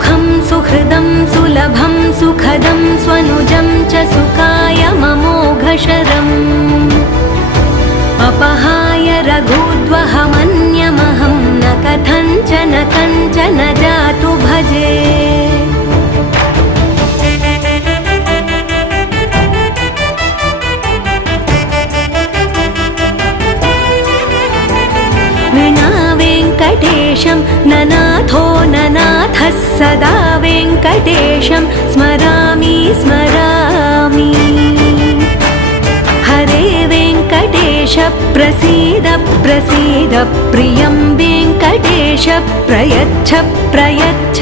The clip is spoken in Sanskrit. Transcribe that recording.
सुखं सुहृदं सुलभं सुखदं स्वनुजं च सुखाय ममोघशरम् अपहाय रघुद्वहमन्यमहं न कथञ्चन कञ्चन जातु भजे। विना वेङ्कटेशं ननाथो ननाथः सदा वेङ्कटेशं स्मरामि स्मरामि। हरे वेङ्कटेश प्रसीद प्रसीद प्रियं वेङ्कटेश प्रयच्छ प्रयच्छ।